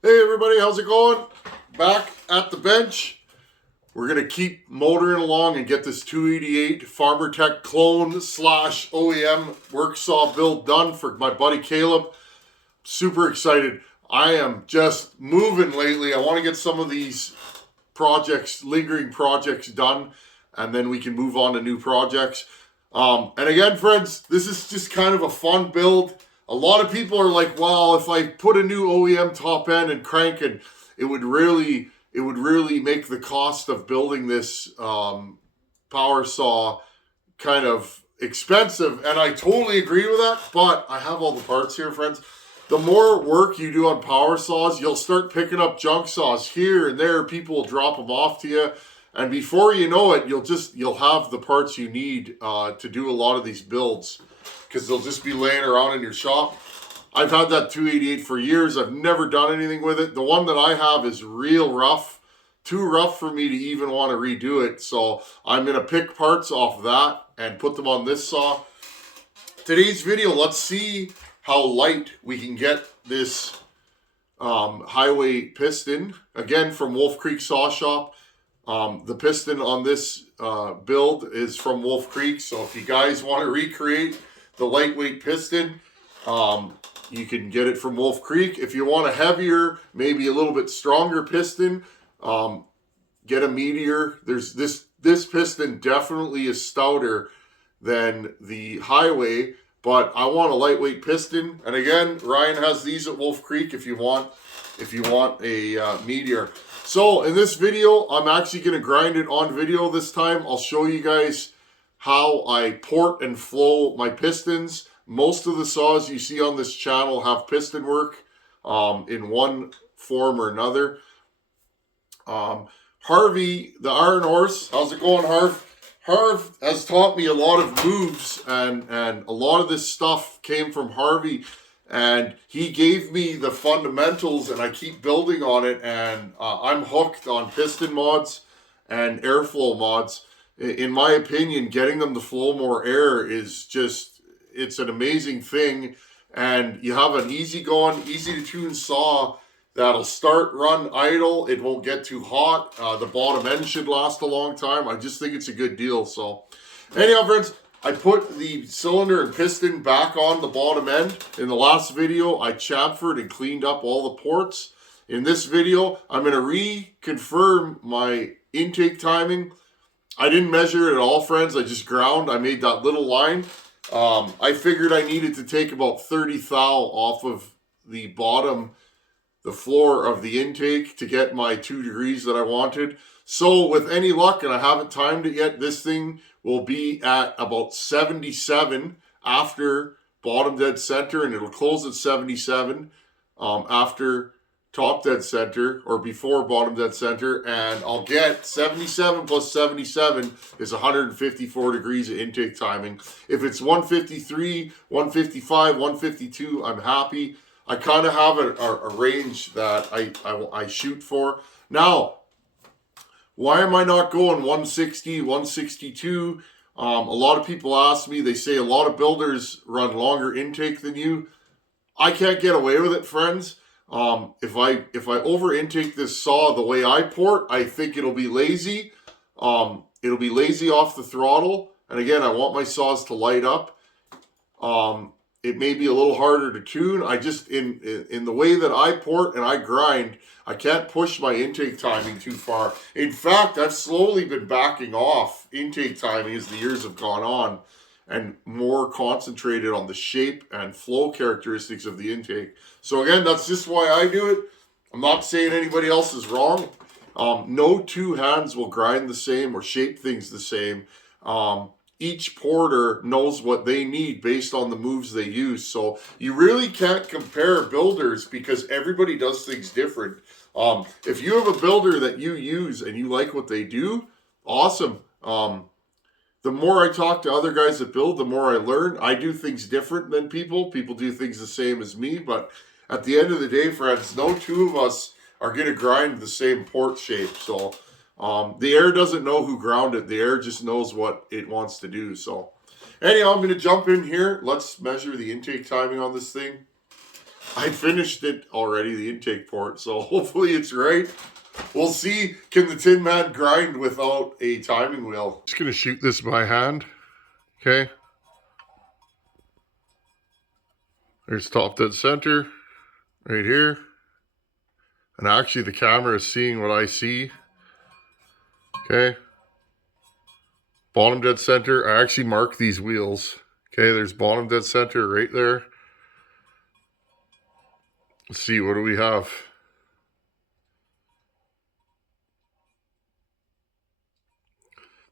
Hey everybody, how's it going? Back at the bench. We're going to keep motoring along and get this 288 Farmer Tech clone slash OEM work saw build done for my buddy Caleb. Super excited. I am just moving lately. I want to get some of these projects, lingering projects done, and then we can move on to new projects. And again, friends, this is just kind of a fun build. A lot of people are like, "Well, if I put a new OEM top end and crank it, it would really make the cost of building this power saw kind of expensive." And I totally agree with that. But I have all the parts here, friends. The more work you do on power saws, you'll start picking up junk saws here and there. People will drop them off to you, and before you know it, you'll have the parts you need to do a lot of these builds, because they'll just be laying around in your shop. I've had that 288 for years. I've never done anything with it. The one that I have is real rough, too rough for me to even want to redo it. So I'm going to pick parts off that and put them on this saw. Today's video, let's see how light we can get this highway piston. Again, from Wolf Creek Saw Shop. The piston on this build is from Wolf Creek. So if you guys want to recreate the lightweight piston, you can get it from Wolf Creek. If you want a heavier, maybe a little bit stronger piston, get a Meteor. There's this piston definitely is stouter than the highway, but I want a lightweight piston. And again, Ryan has these at Wolf Creek if you want a Meteor. So in this video, I'm actually going to grind it on video this time. I'll show you guys how I port and flow my pistons. Most of the saws you see on this channel have piston work in one form or another. Harvey, the Iron Horse, how's it going, Harv? Harv has taught me a lot of moves, and a lot of this stuff came from Harvey, and he gave me the fundamentals, and I keep building on it, and I'm hooked on piston mods and airflow mods. In my opinion, getting them to flow more air is just, it's an amazing thing. And you have an easy going, easy to tune saw that'll start, run, idle. It won't get too hot. The bottom end should last a long time. I just think it's a good deal. So anyhow, friends, I put the cylinder and piston back on the bottom end. In the last video, I chamfered and cleaned up all the ports. In this video, I'm going to reconfirm my intake timing. I didn't measure it at all, friends. I just ground. I made that little line. I figured I needed to take about 30 thou off of the bottom, the floor of the intake to get my 2 degrees that I wanted. So with any luck, and I haven't timed it yet, this thing will be at about 77 after bottom dead center, and it'll close at 77 after top dead center, or before bottom dead center, and I'll get 77 plus 77 is 154 degrees of intake timing. If it's 153, 155, 152, I'm happy. I kind of have a range that I shoot for. Now, why am I not going 160, 162? A lot of people ask me, they say a lot of builders run longer intake than you. I can't get away with it, friends. If I over intake this saw the way I port, I think it'll be lazy. It'll be lazy off the throttle. And again, I want my saws to light up. It may be a little harder to tune. I just, in the way that I port and I grind, I can't push my intake timing too far. In fact, I've slowly been backing off intake timing as the years have gone on, and more concentrated on the shape and flow characteristics of the intake. So again, that's just why I do it. I'm not saying anybody else is wrong. No two hands will grind the same or shape things the same. Each porter knows what they need based on the moves they use. So you really can't compare builders because everybody does things different. If you have a builder that you use and you like what they do, awesome. The more I talk to other guys that build, the more I learn. I do things different than people. People do things the same as me. But at the end of the day, friends, no two of us are going to grind the same port shape. So the air doesn't know who ground it. The air just knows what it wants to do. So anyhow, I'm going to jump in here. Let's measure the intake timing on this thing. I finished it already, the intake port, so hopefully it's right. We'll see, can the Tin Man grind without a timing wheel? Just gonna shoot this by hand, okay? There's top dead center, right here. And actually the camera is seeing what I see, okay? Bottom dead center, I actually marked these wheels. Okay, there's bottom dead center right there. Let's see, what do we have?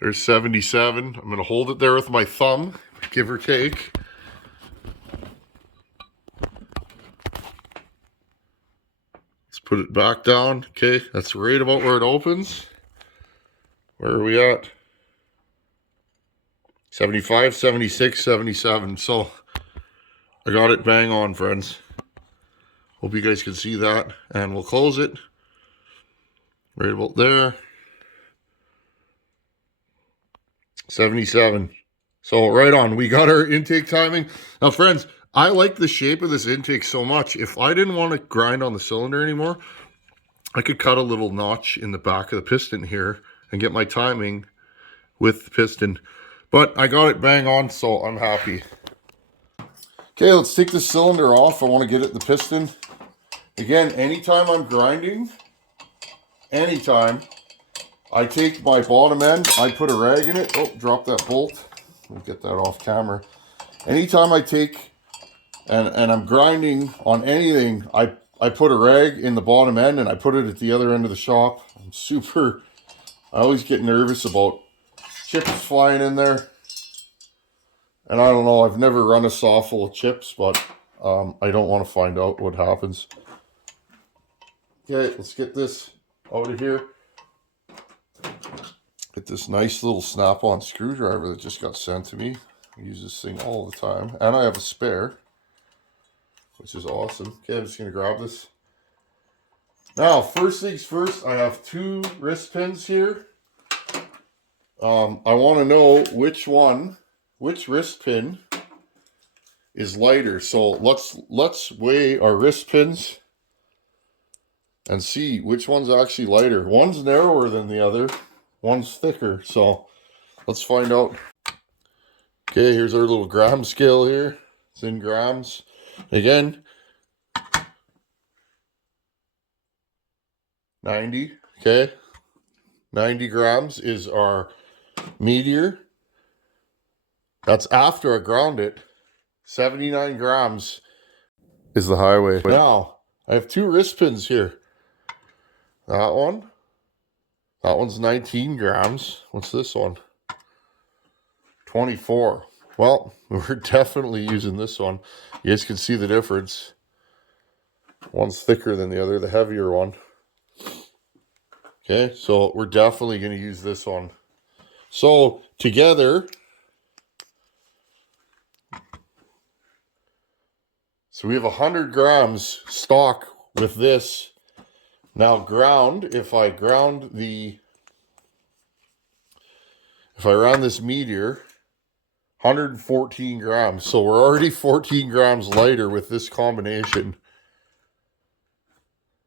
There's 77. I'm going to hold it there with my thumb, give or take. Let's put it back down. Okay, that's right about where it opens. Where are we at? 75, 76, 77. So I got it bang on, friends. Hope you guys can see that. And we'll close it right about there. 77. So right on. We got our intake timing. Now, friends, I like the shape of this intake so much. If I didn't want to grind on the cylinder anymore, I could cut a little notch in the back of the piston here and get my timing with the piston. But I got it bang on, so I'm happy. Okay, let's take the cylinder off. I want to get at the piston. Again, anytime I'm grinding, anytime, I take my bottom end, I put a rag in it. Oh, drop that bolt. We'll get that off camera. Anytime I take and I'm grinding on anything, I put a rag in the bottom end and I put it at the other end of the shop. I always get nervous about chips flying in there. And I don't know, I've never run a saw full of chips, but I don't want to find out what happens. Okay, let's get this out of here. Get this nice little snap-on screwdriver that just got sent to me. I use this thing all the time. And I have a spare, which is awesome. Okay, I'm just going to grab this. Now, first things first, I have 2 wrist pins here. I want to know which wrist pin is lighter. So let's weigh our wrist pins and see which one's actually lighter. One's narrower than the other, one's thicker. So let's find out. Okay, here's our little gram scale here. It's in grams. Again, 90, okay? 90 grams is our meteor. That's after I ground it. 79 grams is the highway. Now, I have 2 wrist pins here. That one's 19 grams. What's this one? 24. Well, we're definitely using this one. You guys can see the difference. One's thicker than the other, the heavier one. Okay, so we're definitely going to use this one. So together, so we have 100 grams stock with this. Now ground, if I ran this meteor, 114 grams. So we're already 14 grams lighter with this combination.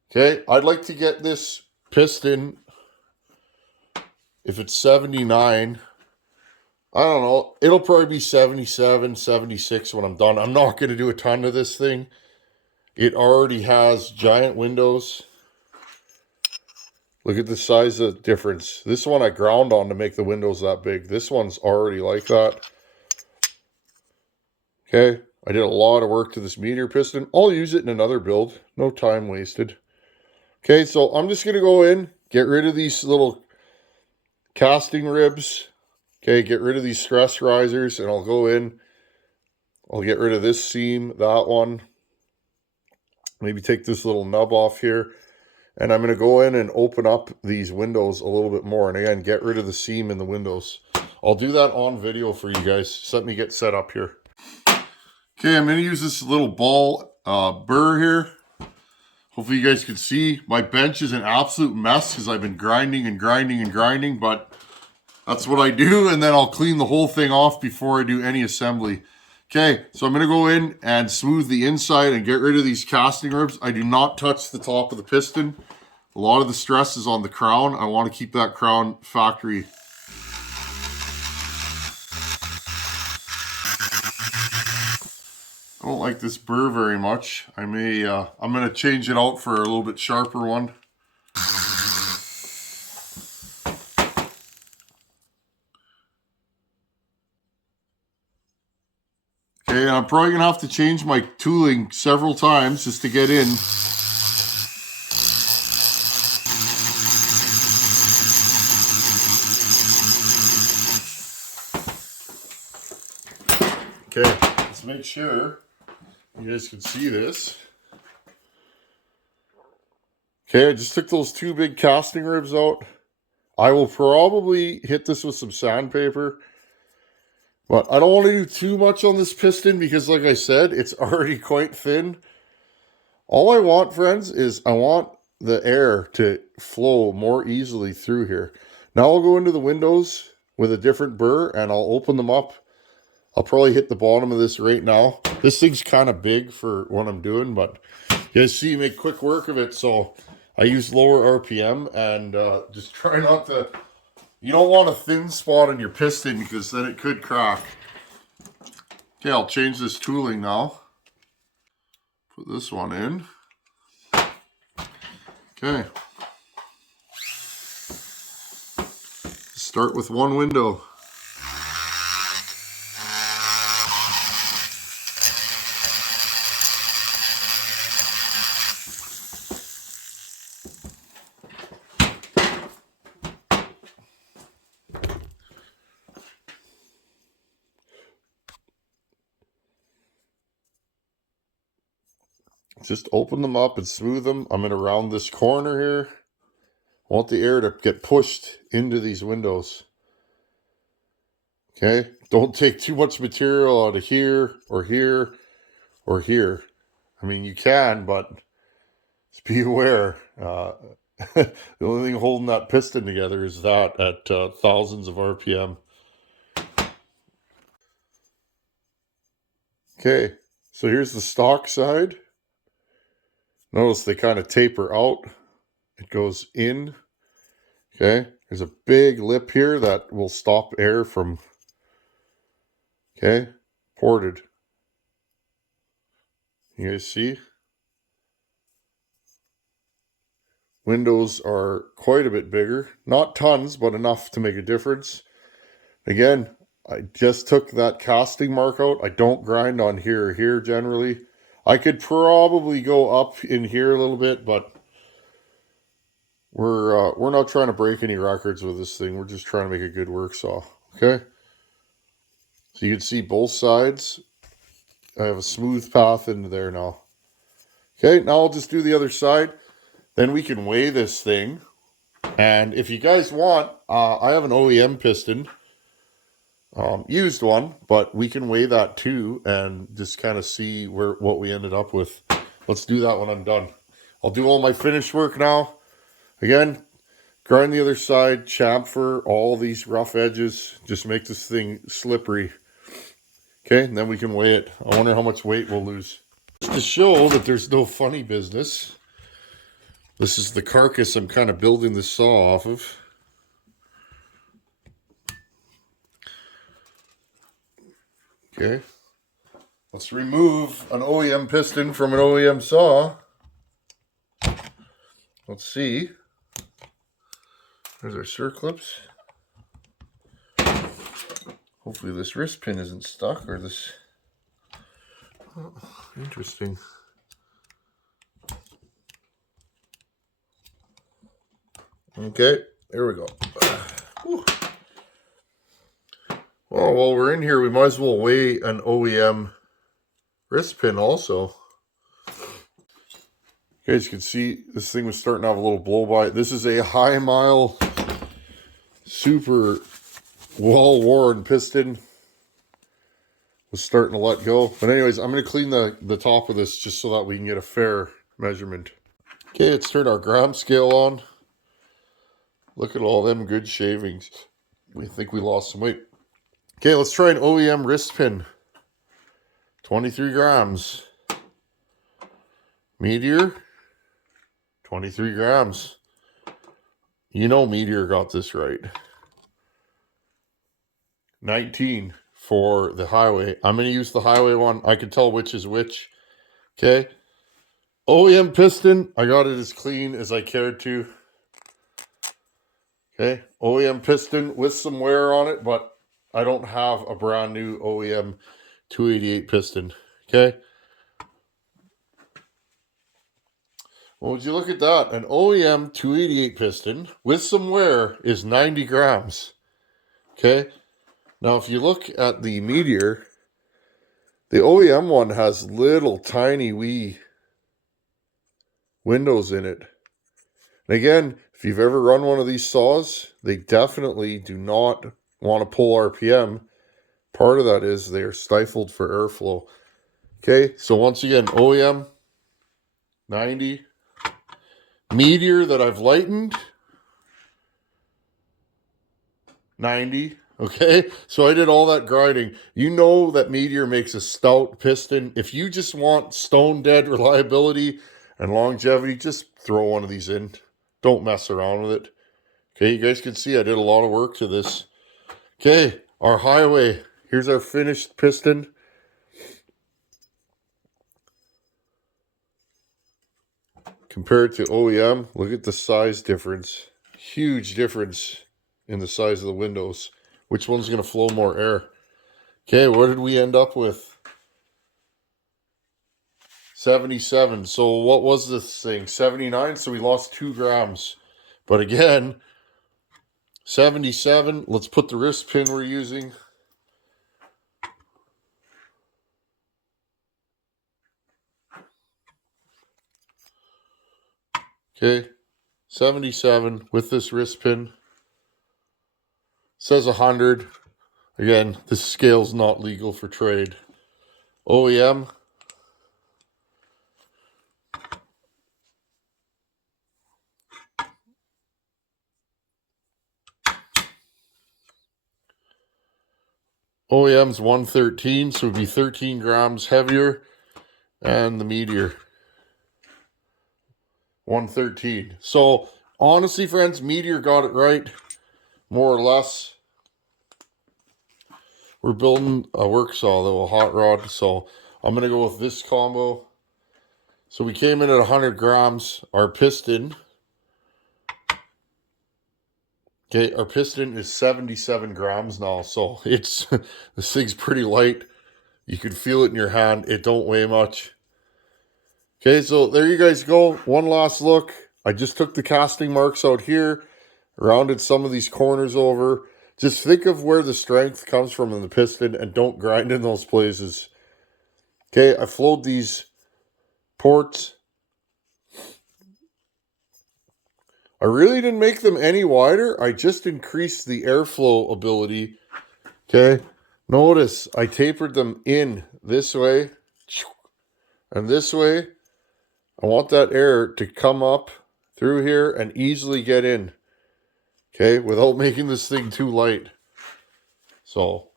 Okay, I'd like to get this piston, if it's 79, I don't know, it'll probably be 77, 76 when I'm done. I'm not going to do a ton of this thing. It already has giant windows. Look at the size of difference. This one I ground on to make the windows that big. This one's already like that. Okay, I did a lot of work to this meteor piston. I'll use it in another build. No time wasted. Okay, so I'm just going to go in, get rid of these little casting ribs. Okay, get rid of these stress risers, and I'll go in. I'll get rid of this seam, that one. Maybe take this little nub off here. And I'm going to go in and open up these windows a little bit more. And again, get rid of the seam in the windows. I'll do that on video for you guys. Just let me get set up here. Okay, I'm going to use this little ball burr here. Hopefully you guys can see. My bench is an absolute mess because I've been grinding and grinding and grinding. But that's what I do. And then I'll clean the whole thing off before I do any assembly. Okay, so I'm going to go in and smooth the inside and get rid of these casting ribs. I do not touch the top of the piston. A lot of the stress is on the crown. I want to keep that crown factory. I don't like this burr very much. I'm going to change it out for a little bit sharper one. Okay, and I'm probably going to have to change my tooling several times just to get in. Okay, let's make sure you guys can see this. Okay, I just took those two big casting ribs out. I will probably hit this with some sandpaper. But I don't want to do too much on this piston because, like I said, it's already quite thin. All I want, friends, is I want the air to flow more easily through here. Now I'll go into the windows with a different burr and I'll open them up. I'll probably hit the bottom of this right now. This thing's kind of big for what I'm doing, but you guys see, make quick work of it. So I use lower RPM and just try not to... You don't want a thin spot on your piston because then it could crack. Okay, I'll change this tooling now. Put this one in. Okay. Start with one window. Just open them up and smooth them. I'm going to round this corner here. I want the air to get pushed into these windows. Okay? Don't take too much material out of here or here or here. I mean, you can, but just be aware. The only thing holding that piston together is that at thousands of RPM. Okay, so here's the stock side. Notice they kind of taper out. It goes in. Okay, there's a big lip here that will stop air from, okay, ported. You guys see? Windows are quite a bit bigger. Not tons, but enough to make a difference. Again, I just took that casting mark out. I don't grind on here or here generally. I could probably go up in here a little bit, but we're not trying to break any records with this thing. We're just trying to make a good work saw. Okay? So you can see both sides. I have a smooth path into there now. Okay, now I'll just do the other side. Then we can weigh this thing. And if you guys want, I have an OEM piston. Used one, but we can weigh that too and just kind of see what we ended up with. Let's do that when I'm done. I'll do all my finished work now. Again, grind the other side, chamfer all these rough edges, just make this thing slippery. Okay, and then we can weigh it. I wonder how much weight we'll lose. Just to show that there's no funny business, this is the carcass I'm kind of building the saw off of. Okay, let's remove an OEM piston from an OEM saw. Let's see. There's our circlips. Hopefully this wrist pin isn't stuck or this... Oh, interesting. Okay, there we go. Whew. Well, while we're in here, we might as well weigh an OEM wrist pin also. You guys can see this thing was starting to have a little blow by. This is a high mile, super well-worn piston. Was starting to let go. But anyways, I'm going to clean the top of this just so that we can get a fair measurement. Okay, let's turn our gram scale on. Look at all them good shavings. We think we lost some weight. Okay, let's try an OEM wrist pin. 23 grams. Meteor, 23 grams. You know Meteor got this right. 19 for the highway. I'm going to use the highway one. I can tell which is which. Okay. OEM piston. I got it as clean as I cared to. Okay. OEM piston with some wear on it, but I don't have a brand new OEM 288 piston. Okay. Well, would you look at that? An OEM 288 piston with some wear is 90 grams. Okay. Now, if you look at the Meteor, the OEM one has little tiny wee windows in it. And again, if you've ever run one of these saws, they definitely do not want to pull RPM. Part of that is they're stifled for airflow. Okay, so once again, OEM 90. Meteor that I've lightened 90. Okay, so I did all that grinding. You know that Meteor makes a stout piston. If you just want stone dead reliability and longevity, just throw one of these in. Don't mess around with it. Okay, you guys can see I did a lot of work to this. Okay, our highway. Here's our finished piston. Compared to OEM, look at the size difference. Huge difference in the size of the windows. Which one's going to flow more air? Okay, what did we end up with? 77. So what was this thing? 79, so we lost 2 grams. But again, 77. Let's put the wrist pin we're using. Okay, 77 with this wrist pin. Says 100. Again, this scale's not legal for trade. OEM. OEM's 113, so it would be 13 grams heavier. And the Meteor, 113. So, honestly, friends, Meteor got it right, more or less. We're building a work saw, though, a hot rod, so I'm going to go with this combo. So we came in at 100 grams. Our piston, okay, our piston is 77 grams now, so it's, this thing's pretty light. You can feel it in your hand. It don't weigh much. Okay, so there you guys go. One last look. I just took the casting marks out here, rounded some of these corners over. Just think of where the strength comes from in the piston and don't grind in those places. Okay, I flowed these ports. I really didn't make them any wider. I just increased the airflow ability. Okay, notice I tapered them in this way and this way. I want that air to come up through here and easily get in. Okay, without making this thing too light. So,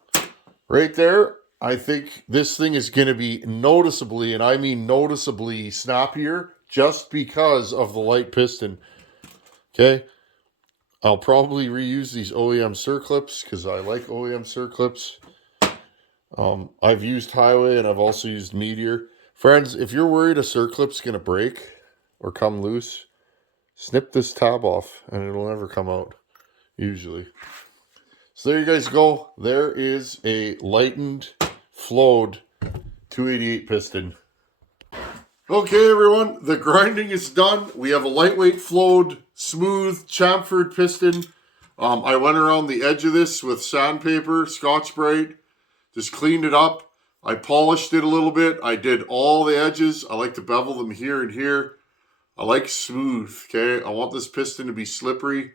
right there, I think this thing is going to be noticeably, and I mean noticeably, snappier just because of the light piston. Okay, I'll probably reuse these OEM circlips because I like OEM circlips. I've used Highway and I've also used Meteor. Friends, if you're worried a circlip's going to break or come loose, snip this tab off and it'll never come out, usually. So there you guys go. There is a lightened, flowed 288 piston. Okay, everyone, the grinding is done. We have a lightweight, flowed, smooth, chamfered piston. I went around the edge of this with sandpaper, Scotch-Brite, just cleaned it up. I polished it a little bit. I did all the edges. I like to bevel them here and here. I like smooth, okay? I want this piston to be slippery.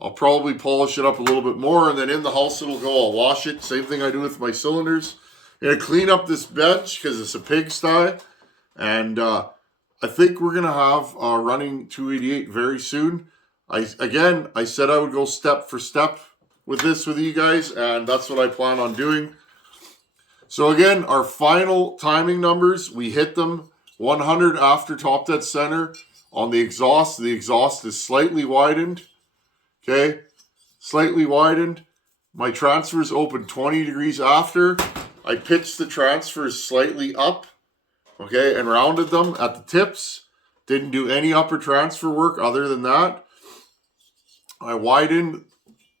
I'll probably polish it up a little bit more, and then in the house it'll go. I'll wash it. Same thing I do with my cylinders. I'm going to clean up this bench because it's a pigsty. And I think we're going to have a running 288 very soon. I said I would go step for step with this with you guys, and that's what I plan on doing. So again, our final timing numbers, we hit them 100 after top dead center. On the exhaust is slightly widened. Okay, slightly widened. My transfers open 20 degrees after. I pitched the transfers slightly up, okay, and rounded them at the tips. Didn't do any upper transfer work other than that. I widened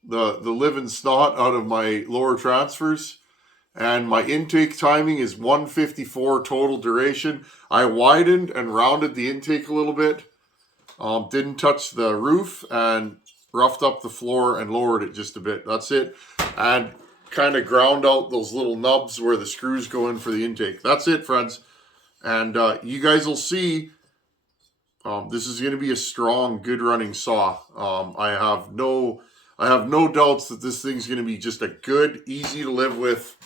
the living snot out of my lower transfers. And my intake timing is 154 total duration. I widened and rounded the intake a little bit. Didn't touch the roof and roughed up the floor and lowered it just a bit. That's it. And kind of ground out those little nubs where the screws go in for the intake. That's it, friends. And you guys will see this is going to be a strong, good running saw. I have no doubts that this thing's going to be just a good, easy to live with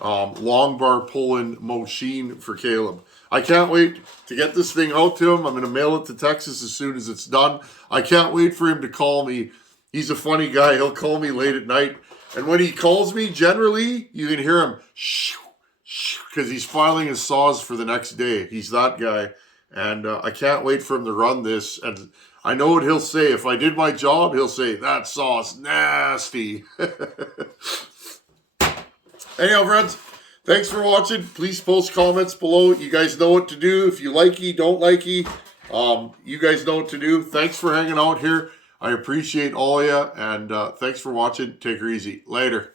long bar pulling machine for Caleb. I can't wait to get this thing out to him. I'm going to mail it to Texas as soon as it's done. I can't wait for him to call me. He's a funny guy. He'll call me late at night. And when he calls me, generally, you can hear him shoo, shoo, because he's filing his saws for the next day. He's that guy. And I can't wait for him to run this. And I know what he'll say. If I did my job, he'll say, that saw's nasty. Anyhow, friends, thanks for watching. Please post comments below. You guys know what to do. If you likey, don't likey, you guys know what to do. Thanks for hanging out here. I appreciate all of you, and thanks for watching. Take her easy. Later.